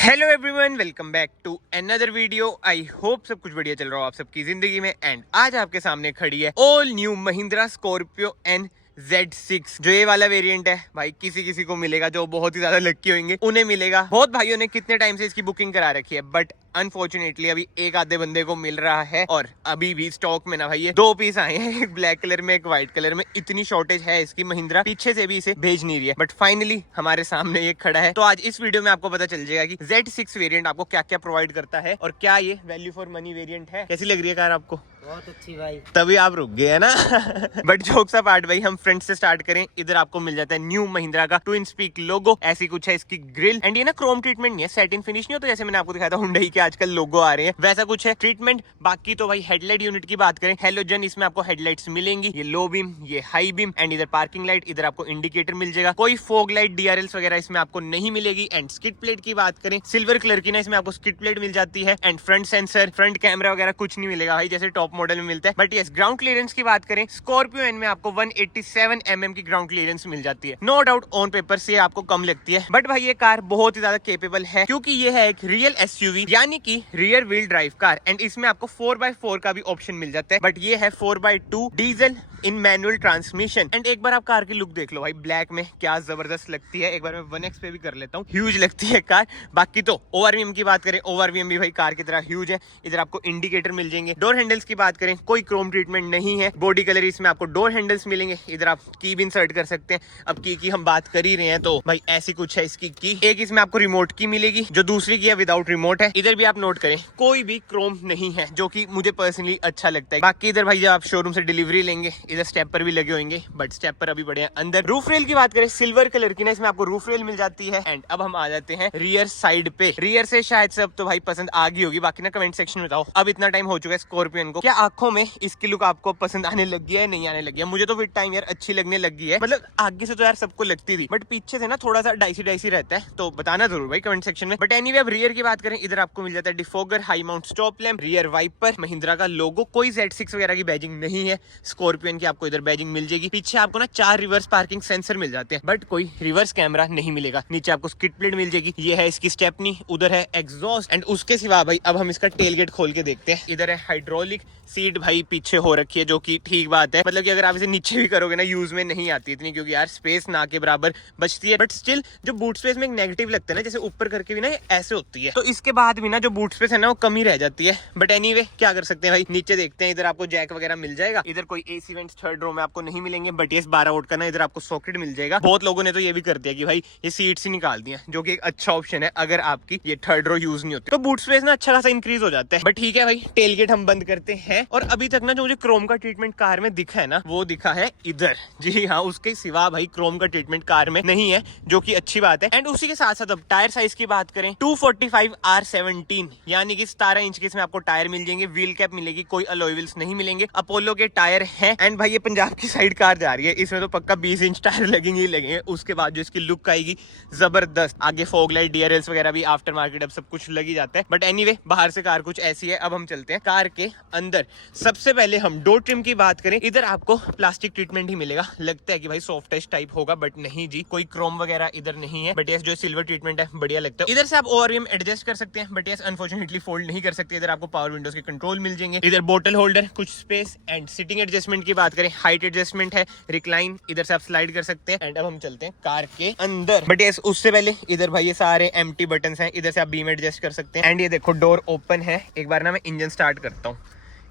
Hello everyone, welcome back to another video. I hope सब कुछ बढ़िया चल रहा हो आप सबकी जिंदगी में। एंड आज आपके सामने खड़ी है all new Mahindra Scorpio N Z6। जो ये वाला वेरिएंट है भाई, किसी किसी को मिलेगा, जो बहुत ही ज्यादा लक्की होंगे उन्हें मिलेगा। बहुत भाइयों ने कितने टाइम से इसकी बुकिंग करा रखी है, बट अनफॉर्चुनेटली अभी एक आधे बंदे को मिल रहा है। और अभी भी स्टॉक में ना भाई ये 2 पीस आए हैं, एक ब्लैक कलर में एक व्हाइट कलर में। इतनी शॉर्टेज है इसकी, महिंद्रा पीछे से भी इसे भेज नहीं रही है, बट फाइनली हमारे सामने ये खड़ा है। तो आज इस वीडियो में आपको पता चल जाएगा कि Z6 वेरिएंट आपको क्या क्या प्रोवाइड करता है और क्या ये वैल्यू फॉर मनी वेरिएंट है। कैसी लग रही है कार आपको? बहुत अच्छी भाई। तभी आप रुक गए है ना। बट जोक्स अपार्ट भाई, हम फ्रंट से स्टार्ट करें। इधर आपको मिल जाता है न्यू महिंद्रा का ट्विन स्पीक लोगो, ऐसी कुछ है इसकी ग्रिल। एंड ये ना क्रोम ट्रीटमेंट नहीं है, सेटिन फिनिश नहीं होता जैसे मैंने आपको दिखाया था हुंडई के आजकल लोगो आ रहे हैं, वैसा कुछ है ट्रीटमेंट। बाकी तो भाई हेडलाइट यूनिट की बात करें, हेलोजन इसमें आपको हेडलाइट्स मिलेंगी, ये लो बीम, ये हाई बीम। एंड इधर पार्किंग लाइट, इधर आपको इंडिकेटर मिल जाएगा। कोई फॉग लाइट DRLs वगैरह इसमें आपको नहीं मिलेगी। एंड स्किड प्लेट की बात करें, सिल्वर कलर की ना इसमें आपको स्किड प्लेट मिल जाती है। And front sensor, front camera वगैरह कुछ नहीं मिलेगा भाई, जैसे टॉप मॉडल में मिलता है। बट यस, ग्राउंड क्लियरेंस की बात करें, स्कॉर्पियो एन में आपको 187 mm की ग्राउंड क्लियरेंस मिल जाती है। नो डाउट ऑन पेपर से आपको कम लगती है, बट भाई ये कार बहुत ही ज्यादा केपेबल है, क्योंकि ये है एक रियल SUV यानी कि rear wheel drive car. And इसमें आपको 4x4 का भी ऑप्शन मिल जाता है, बट ये है 4x2 diesel in manual transmission. And एक बार आप कार की लुक देख लो भाई, ब्लैक में क्या जबरदस्त लगती है। एक बार मैं 1x पे भी कर लेता हूँ, ह्यूज लगती है कार। बाकी तो ORVM की बात करें, ORVM भी भाई कार की तरह ह्यूज है। इधर आपको इंडिकेटर मिल जाएंगे। डोर हैंडल्स की बात करें, कोई क्रोम ट्रीटमेंट नहीं है। बॉडी कलर इसमें आपको डोर हैंडल्स मिलेंगे। इधर आप की भी इंसर्ट कर सकते हैं। अब की हम बात कर ही रहे हैं तो भाई ऐसी कुछ है इसकी की। एक इसमें आपको रिमोट की मिलेगी, जो दूसरी की है विदाउट रिमोट है। इधर भी आप नोट करें, कोई भी क्रोम नहीं है, जो कि मुझे पर्सनली अच्छा लगता है। बाकी इधर भाई जब आप शोरूम से डिलीवरी लेंगे, इधर स्टेपर भी लगे होंगे, बट स्टेपर अभी बड़े हैं अंदर। रूफ रेल की बात करें, सिल्वर कलर की ना इसमें आपको रूफ रेल मिल जाती है। एंड अब हम आ जाते हैं रियर साइड पे। रियर से शायद से अब तो भाई पसंद आ गई होगी, बाकी ना कमेंट सेक्शन में बताओ। अब इतना टाइम हो चुका है स्कॉर्पियन को, क्या आंखों में इसकी लुक आपको पसंद आने लगी है, नहीं आने लगी है? मुझे तो विद टाइम यार अच्छी लगने लगी है। मतलब आगे से तो यार सबको लगती थी, बट पीछे से ना थोड़ा सा डाइसी डाइसी रहता है, तो बताना जरूर भाई कमेंट सेक्शन में। बट एनीवे, अब रियर की बात करें, इधर आपको मिल जाता है defogger, high mount stop lamp, rear wiper, Mahindra का लोगो। कोई Z6 वगैरह की बैजिंग नहीं है। स्कॉर्पियन की आपको इधर बैजिंग मिल जाएगी। पीछे आपको ना 4 रिवर्स पार्किंग सेंसर मिल जाते हैं, बट कोई रिवर्स कैमरा नहीं मिलेगा। नीचे आपको स्किड प्लेट मिल जाएगी, ये है इसकी स्टेपनी, उधर है एग्जॉस्ट। एंड उसके सिवा भाई अब हम इसका टेल गेट खोल के देखते हैं। इधर है हाइड्रोलिक सीट भाई पीछे हो रखी है, जो कि ठीक बात है। मतलब कि अगर आप इसे नीचे भी करोगे ना, यूज में नहीं आती इतनी, क्योंकि यार स्पेस ना के बराबर बचती है। बट स्टिल जो बूट स्पेस में एक नेगेटिव लगता है ना, जैसे ऊपर करके भी ना ऐसे होती है, तो इसके बाद भी ना जो बूट स्पेस है ना वो कमी रह जाती है। बट एनीवे, क्या कर सकते हैं भाई, नीचे देखते हैं। इधर आपको जैक वगैरह मिल जाएगा। इधर कोई AC वेंट्स थर्ड रो में आपको नहीं मिलेंगे, बट ये 12 वोल्ट का ना इधर आपको सॉकेट मिल जाएगा। बहुत लोगों ने तो ये भी कर दिया कि भाई ये सीट्स ही निकाल दिया, जो कि एक अच्छा ऑप्शन है अगर आपकी ये थर्ड रो यूज नहीं होती, तो बूट स्पेस ना अच्छा खासा इंक्रीज हो जाता है। बट ठीक है भाई, टेल गेट हम बंद करते हैं। और अभी तक ना जो मुझे क्रोम का ट्रीटमेंट कार में दिखा है ना, वो दिखा है इधर। जी हाँ, उसके सिवा भाई क्रोम का ट्रीटमेंट कार में नहीं है, जो कि अच्छी बात है। एंड उसी के साथ साथ अब टायर साइज की बात करें, 245R17 यानी कि 17 इंच के इसमें आपको टायर मिल जाएंगे। व्हील कैप मिलेगी, कोई अलॉय व्हील्स नहीं मिलेंगे। अपोलो के टायर हैं। एंड भाई ये पंजाब की साइड कार जा रही है, इसमें तो पक्का 20 इंच टायर लगेंगे ही लगेंगे। उसके बाद जो इसकी लुक आएगी जबरदस्त। आगे फॉग लाइट, DRLs वगैरह भी आफ्टर मार्केट अब सब कुछ लग ही जाता है। बट एनीवे, बाहर से कार कुछ ऐसी है। अब हम चलते हैं कार के अंदर। सबसे पहले हम डोर ट्रिम की बात करें, इधर आपको प्लास्टिक ट्रीटमेंट ही मिलेगा। लगता है कि भाई सॉफ्ट टच टाइप होगा, बट नहीं जी, कोई क्रोम वगैरह इधर नहीं है। बट यस, जो सिल्वर ट्रीटमेंट है बढ़िया लगता है। इधर से आप ORVM एडजस्ट कर सकते हैं, बट यस अनफॉर्चुनेटली फोल्ड नहीं कर सकते। इधर आपको पावर विंडोज के कंट्रोल मिल जाएंगे। इधर बोतल होल्डर, कुछ स्पेस। एंड सीटिंग एडजस्टमेंट की बात करें, हाइट एडजस्टमेंट है, रिक्लाइन, इधर से आप स्लाइड कर सकते हैं। एंड अब हम चलते हैं कार के अंदर। बट यस, उससे पहले इधर भाई ये सारे एम्प्टी बटन्स हैं, इधर से आप बीम एडजस्ट कर सकते हैं। एंड ये देखो डोर ओपन है। एक बार ना मैं इंजन स्टार्ट करता हूँ।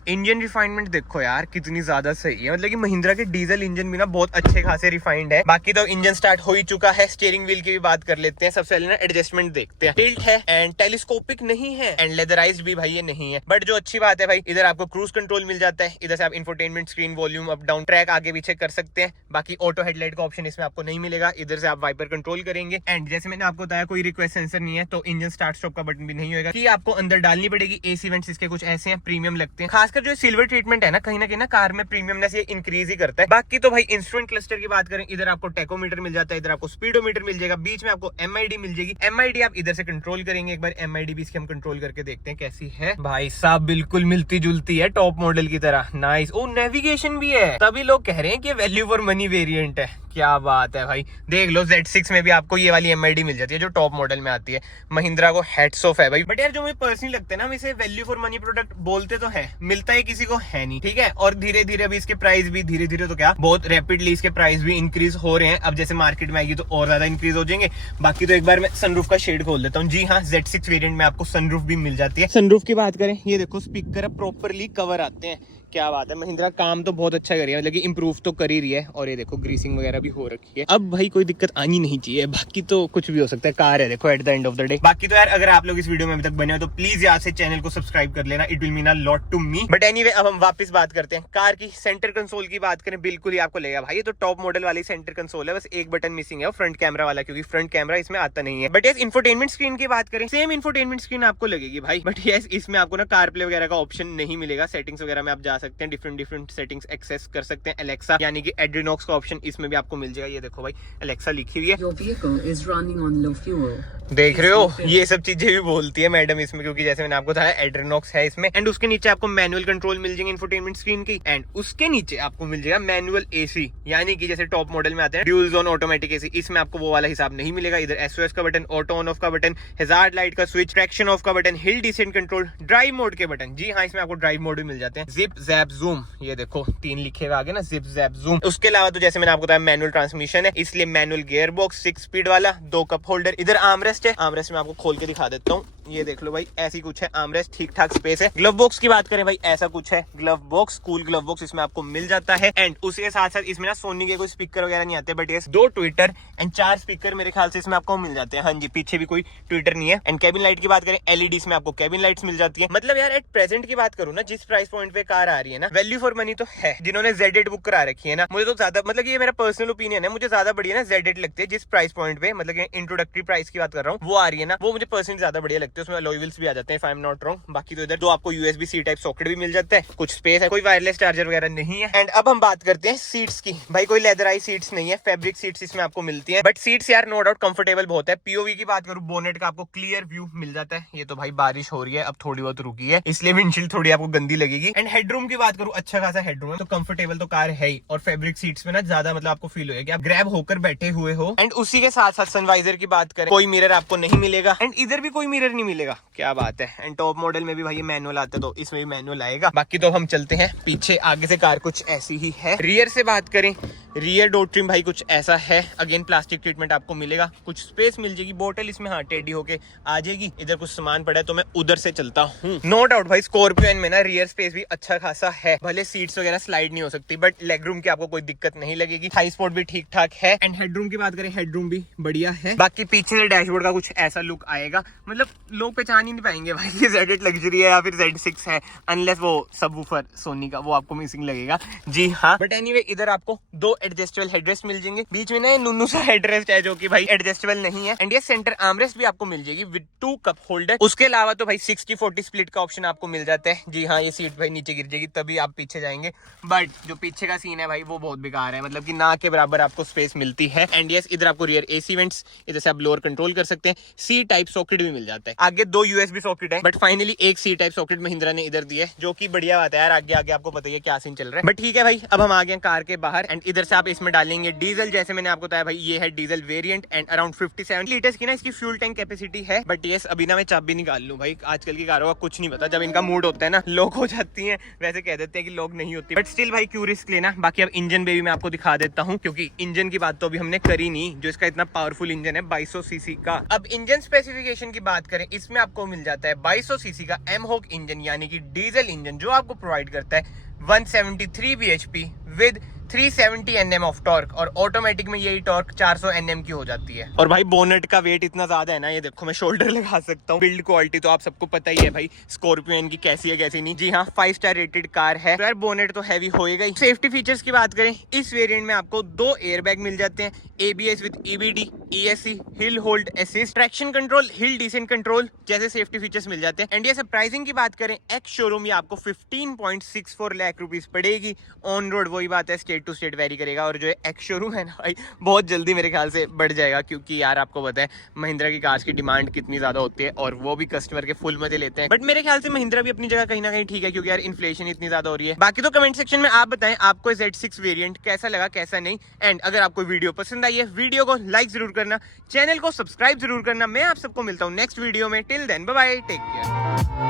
इंजन रिफाइनमेंट देखो यार कितनी ज्यादा सही है। मतलब कि महिंद्रा के डीजल इंजन भी ना बहुत अच्छे खासे रिफाइंड है। बाकी तो इंजन स्टार्ट हो ही चुका है। स्टीयरिंग व्हील की भी बात कर लेते हैं। सबसे पहले ना एडजस्टमेंट देखते हैं। टिल्ट है एंड टेलीस्कोपिक नहीं है, एंड लेदराइज्ड भी भाई ये नहीं है। बट जो अच्छी बात है भाई, इधर आपको क्रूज कंट्रोल मिल जाता है। इधर से आप infotainment screen, volume up down, track आगे पीछे कर सकते हैं। बाकी ऑटो हेडलाइट का ऑप्शन इसमें आपको नहीं मिलेगा। इधर से आप वाइपर कंट्रोल करेंगे। एंड जैसे मैंने आपको बताया, कोई रिक्वेस्ट सेंसर नहीं है, तो इंजन स्टार्ट स्टॉप का बटन भी नहीं होगा, कि आपको अंदर डालनी पड़ेगी। AC वेंट्स इसके कुछ ऐसे हैं, प्रीमियम लगते हैं। खासकर इसका जो सिल्वर ट्रीटमेंट है ना कहीं ना कार में प्रीमियमनेस ये इंक्रीज ही करता है। बाकी तो भाई इंस्ट्रूमेंट क्लस्टर की बात करें, इधर आपको टेकोमीटर मिल जाता है, इधर आपको स्पीडोमीटर मिल जाएगा, बीच में आपको MID मिल जाएगी। MID आप इधर से कंट्रोल करेंगे, एक बार MID भी इसकी हम कंट्रोल करके देखते हैं कैसी है। भाई साहब बिल्कुल मिलती जुलती है टॉप मॉडल की तरह, नाइस। ओ नेविगेशन भी है, तभी लोग कह रहे हैं कि वैल्यू फॉर मनी वेरिएंट है। क्या बात है भाई, देख लो Z6 में भी आपको ये वाली MID मिल जाती है जो टॉप मॉडल में आती है। महिंद्रा को हेड्स ऑफ है भाई। बट यार जो मुझे पर्सनली लगता है ना, हम इसे वैल्यू फॉर मनी प्रोडक्ट बोलते तो है, मिलता है किसी को है नहीं, ठीक है। और धीरे धीरे अभी इसके प्राइस भी धीरे धीरे तो क्या बहुत रैपिडली इसके प्राइस भी इंक्रीज हो रहे हैं। अब जैसे मार्केट में आएगी तो और ज्यादा इंक्रीज हो जाएंगे। बाकी तो एक बार मैं सनरूफ का शेड खोल देता हूँ। जी हाँ, Z6 वेरिएंट में आपको सनरूफ भी मिल जाती है। सनरूफ की बात करें, ये देखो स्पीकर प्रॉपरली कवर आते हैं। क्या बात है, महिंद्रा काम तो बहुत अच्छा कर रही है, मतलब कि इंप्रूव तो कर ही रही है। और ये देखो ग्रीसिंग वगैरह भी हो रखी है। अब भाई कोई दिक्कत आनी नहीं चाहिए, बाकी तो कुछ भी हो सकता है, कार है देखो at the end of the day. बाकी तो यार अगर आप लोग इस वीडियो में अभी तक बने हो तो प्लीज यार से चैनल को सब्सक्राइब कर लेना, it will mean a lot to me. But anyway अब हम वापस बात करते हैं कार की। सेंटर कंसोल की बात करें, बिल्कुल ही आपको लगेगा भाई ये तो टॉप मॉडल वाली सेंटर कंसोल है, बस एक बटन मिसिंग है फ्रंट कैमरा वाला, क्योंकि फ्रंट कैमरा इसमें आता नहीं है। बट यस इंफोटेनमेंट स्क्रीन की बात करें, सेम इंफोटेनमेंट स्क्रीन आपको लगेगी भाई। बट यस इसमें आपको ना कार प्ले वगैरह का ऑप्शन नहीं मिलेगा। सेटिंग्स वगैरह में आप जा सकते हैं, डिफरेंट सेटिंग्स एक्सेस कर सकते हैं। एलेक्सा यानी कि एड्रीनॉक्स का ऑप्शन इसमें भी आपको मिल जाएगा। ये देखो भाई एलेक्सा लिखी हुई है। Your vehicle is running on low fuel. देख रहे हो, ये सब चीजें भी बोलती है मैडम इसमें, क्योंकि जैसे मैंने आपको बताया एड्रीनॉक्स है इसमें। एंड उसके नीचे आपको मैनुअल कंट्रोल मिल जाएंगे इंफोटेनमेंट स्क्रीन की। एंड उसके नीचे आपको मिल जाएगा मैनुअल AC, यानी कि जैसे टॉप मॉडल में आते हैं ड्यूल जोन ऑटोमेटिक AC, इसमें आपको वो वाला हिसाब नहीं मिलेगा। इधर SOS का बटन, ऑटो ऑन ऑफ का बटन, हैजार्ड लाइट का स्विच, ट्रैक्शन ऑफ का button, hill descent control, drive mode के बटन। जी हाँ, इसमें आपको ड्राइव मोड भी मिल जाते हैं। जिप जैप जूम, ये देखो 3 लिखे हुए आगे ना, जिप जैप जूम। उसके अलावा तो जैसे मैंने आपको बताया मैनुअल ट्रांसमिशन है, इसलिए मैनुअल गियर बॉक्स, 6 स्पीड वाला, 2 कप होल्डर। इधर आर्मरेस्ट है, आर्मरेस्ट में आपको खोल के दिखा देता हूँ। ये देख लो भाई ऐसी कुछ है आर्मरेस्ट, ठीक ठाक स्पेस है। ग्लव बॉक्स की बात करें भाई, ऐसा कुछ है glove box, cool glove box इसमें आपको मिल जाता है। एंड उसके साथ साथ इसमें ना सोनी के कोई स्पीकर वगैरह नहीं आते, बट ये 2 ट्विटर एंड 4 स्पीकर मेरे ख्याल से इसमें आपको मिल जाते हैं। हाँ जी, पीछे भी कोई ट्विटर नहीं है। एंड कैबिन लाइट की बात करें, LED में आपको कैबिन लाइट्स मिल जाती है। मतलब यार एट प्रेजेंट की बात करूँ ना, जिस प्राइस पॉइंट पे कार आ रही है ना, वैल्यू फॉर मनी तो है। जिन्होंने Z8 बुक करा रखी है ना, मुझे तो ज्यादा, मतलब ये मेरा पर्सनल ओपिनियन है, मुझे ज्यादा बढ़िया ना Z8 लगती है जिस प्राइस पॉइंट पे, मतलब इंट्रोडक्टरी प्राइस की बात कर रहा हूँ, वो आ रही है ना, वो मुझे पर्सनली ज्यादा बढ़िया लगती है। उसमें अलॉय व्हील्स भी आ जाते हैं, if I am not wrong. बाकी तो इधर तो आपको USB-C टाइप सॉकेट भी मिल जाता है, कुछ स्पेस है, कोई वायरलेस चार्जर वगैरह नहीं है। एंड अब हम बात करते हैं सीट्स की। भाई कोई लेदराई सीट्स नहीं है, फैब्रिक सीट्स इसमें आपको मिलती है। बट सीट्स यार नो डाउट कंफर्टेबल बहुत है। POV की बात करूँ, बोनेट का आपको क्लियर व्यू मिल जाता है। ये तो भाई बारिश हो रही है, अब थोड़ी बहुत रुकी है, इसलिए विंडशील्ड थोड़ी आपको गंदी लगेगी। एंड हेडरूम की बात करूँ, अच्छा खासा हेडरूम है, तो कंफर्टेबल तो कार है ही। और फैब्रिक सीट्स में ना ज्यादा मतलब आपको फील होगा कि आप ग्रैब होकर बैठे हुए हो। एंड उसी के साथ साथ सनवाइजर की बात करें, कोई मिरर आपको नहीं मिलेगा। एंड इधर भी कोई मिरर नहीं मिलेगा, क्या बात है। एंड टॉप मॉडल में भी भाई ये मैनुअल आता है, तो इसमें भी मैनुअल आएगा। बाकी तो हम चलते हैं पीछे, आगे से कार कुछ ऐसी ही है। रियर से बात करें, रियर डोर ट्रिम भाई कुछ ऐसा है। अगेन प्लास्टिक ट्रीटमेंट आपको मिलेगा, कुछ स्पेस मिल जाएगी, बोतल इसमें हाँ टेडी होके आ जाएगी। इधर कुछ सामान पड़ा है तो मैं उधर से चलता हूँ। नो डाउट भाई स्कॉर्पियो में ना रियर स्पेस भी अच्छा खासा है, भले सीट्स वगैरह स्लाइड नहीं हो सकती, बट लेग रूम की आपको कोई दिक्कत नहीं लगेगी। थाई स्पॉट भी ठीक ठाक है। एंड हेडरूम की बात करें, हेडरूम भी बढ़िया है। बाकी पीछे से डैशबोर्ड का कुछ ऐसा लुक आएगा, मतलब लोग पहचान ही नहीं पाएंगे भाई ये Z8 लग्जरी है या फिर Z6 है, अनलेस वो सबवूफर सोनी का वो आपको मिसिंग लगेगा। जी हाँ, बट एनीवे इधर आपको 2 एडजस्टेबल हेडरेस्ट मिल जाएंगे। बीच में ना नुन्नू सा हेडरेस्ट है जो कि भाई एडजस्टेबल नहीं है। एंड ये सेंटर आर्मरेस्ट भी आपको मिल जाएगी विद 2 कप होल्डर। उसके अलावा तो भाई 60-40 स्प्लिट का ऑप्शन आपको मिल जाता है। जी हाँ, ये सीट भाई नीचे गिर जाएगी तभी आप पीछे जाएंगे, बट जो पीछे का सीन है भाई वो बहुत बेकार है, मतलब कि ना के बराबर आपको स्पेस मिलती है। एंड यस इधर आपको रियर AC वेंट्स, इधर से आप लोअर कंट्रोल कर सकते हैं। C टाइप सॉकेट भी मिल जाता है। आगे 2 USB सॉकेट है, बट फाइनली एक C टाइप सॉकेट महिंद्रा ने इधर दिया है, जो कि बढ़िया बात है यार। आगे आगे आपको पता ही है क्या सीन चल रहा है, बट ठीक है भाई। अब हम आ गए कार के बाहर। एंड इधर से आप इसमें डालेंगे डीजल, जैसे मैंने आपको बताया भाई ये है diesel variant. And around 57 litres की ना इसकी फ्यूल टैंक कैपेसिटी है। बट यस अभी ना मैं चाबी निकाल लूं भाई, आजकल की कारों का कुछ नहीं पता, जब इनका मूड होता है ना लोग हो जाती हैं, वैसे कह देते हैं कि लोग नहीं होती, बट स्टिल भाई क्यों रिस्क लेना। बाकी अब इंजन बेबी मैं आपको दिखा देता हूँ, क्योंकि इंजन की बात तो अभी हमने करी नहीं, जो इसका इतना पावरफुल इंजन है 2200 सीसी का। अब इंजन स्पेसिफिकेशन की बात करें, इसमें आपको मिल जाता है 2200 सीसी का M-HOK इंजन, यानी कि डीजल इंजन, जो आपको प्रोवाइड करता है 173 bhp with 370 Nm of torque और ऑटोमेटिक में यही टॉर्क 400 Nm की हो जाती है। और भाई बोनेट का वेट इतना ज्यादा है ना, ये देखो मैं शोल्डर लगा सकता हूँ। बिल्ड क्वालिटी तो आप सबको पता ही है भाई, स्कॉर्पियो की कैसी है कैसी नहीं। जी हाँ, 5 स्टार रेटेड कार है, तो यार बोनेट तो हैवी होएगा ही। सेफ्टी फीचर्स की बात करें, इस वेरिएंट में आपको 2 एयरबैग मिल जाते हैं, ABS with EBD, ESC, hill hold assist, traction control, hill descent control जैसे सेफ्टी फीचर्स मिल जाते हैं। एंड ये प्राइसिंग की बात करें, एक्स शोरूम ये आपको 15.64 लाख रुपीस पड़ेगी। ऑन रोड वही बात है, स्टेट टू स्टेट वेरी करेगा। और जो एक्स शोरूम है ना भाई, बहुत जल्दी मेरे ख्याल से बढ़ जाएगा, क्योंकि यार आपको पता है महिंद्रा की कार्स की डिमांड कितनी ज्यादा होती है और वो भी कस्टमर के फुल मजे लेते हैं। बट मेरे ख्याल से महिंद्रा भी अपनी जगह कहीं ना कहीं ठीक है, क्योंकि यार इन्फ्लेशन इतनी ज्यादा हो रही है। बाकी तो कमेंट सेक्शन में आप बताएं आपको Z6 वेरिएंट कैसा लगा कैसा नहीं। एंड अगर आपको वीडियो पसंद आई है, वीडियो को लाइक जरूर करना, चैनल को सब्सक्राइब जरूर करना। मैं आप सबको मिलता हूँ नेक्स्ट वीडियो में। Till then bye bye, take care.